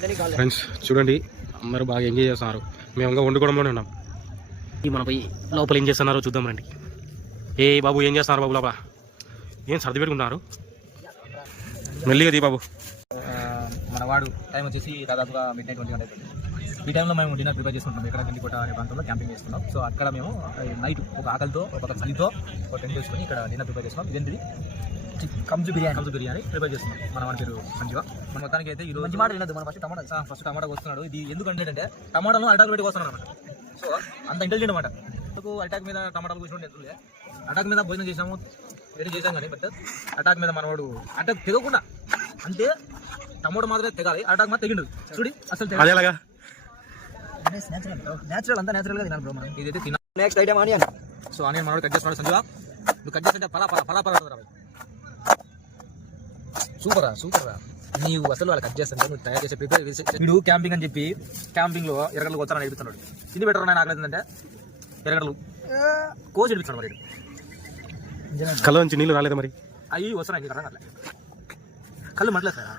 Friends చూడండి, అందరూ బాగా ఎంజాయ్ చేస్తున్నారు. మేము ఇంకా వండుకోవడంలోనే ఉన్నాం. మన పోయి లోపల ఏం చేస్తున్నారో చూద్దాం రండి. ఏ బాబు ఏం చేస్తున్నారు బాబు లోపల? ఏం సర్ది పెట్టుకుంటున్నారు? మెల్లిగా దీ బాబు. మన వాడు టైం వచ్చేసి దాదాపుగా మిడ్-నైట్ 20 గంటలు. ఈ టైంలో మేము డిన్నర్ ప్రిపేర్ చేసుకుంటాం. ఇక్కడ గిల్లికోట అనే ప్రాంతంలో క్యాంపింగ్ చేస్తున్నాం. సో అక్కడ మేము నైట్ ఒక ఆకలితో ఒక చలితో ఒక టెంట్ వేసుకొని ఇక్కడ డిన్నర్ ప్రిపేర్ చేస్తున్నాం. ఇదేంటిది కంజు బిర్యానీ ప్రిపేర్ చేస్తున్నాం. మన వాడి పేరు మంచిగా. మన మొత్తానికి అయితే ఈరోజు మంచి మాట వినదు. మన ఫస్ట్ టమాటా వస్తున్నాడు. ఇది ఎందుకంటే టమాటాను అటాక్ పెట్టి వస్తున్నాడు అనమాట. సో అంత ఇంటెలిజెంట్ అనమాట. అటాక్ మీద టమాటాలు కూర్చోండి ఎదురులే. అటాక్ మీద భోజనం చేసాము, వేరే చేసాం కానీ బట్ అటాక్ మీద మనవాడు అటాక్ తెగకుండా, అంటే టమాటో మాత్రమే తెగాలి, అటాక్ మాత్రం తెగిండు చూడి. అసలు నేచురల్ అంతా నేచురల్ గా తినాలి బ్రో మనం. ఇదైతే తినాలి. Next item onion. So onion మనవాడు కట్ చేస్తున్నాడు. సంజీవ నువ్వు కట్ చేస్తుంటే పలా సూపర్ రా నీవు అసలు వాళ్ళు కట్ చేస్తుంటే నువ్వు తయారు చేసే ప్రిపేర్ వీడు క్యాంపింగ్ అని చెప్పి క్యాంపింగ్ లో ఎరగడలు వచ్చారని అడుగుతున్నాడు. తిని బెటర్ నాకు ఆకలిందంటే ఎరగడలు కోసి అడిపిస్తున్నాడు. మరి కళ్ళ నుంచి నీళ్ళు రాలేదు మరి అవి వస్తున్నాయి. కళ్ళు మంటలేదు సార్.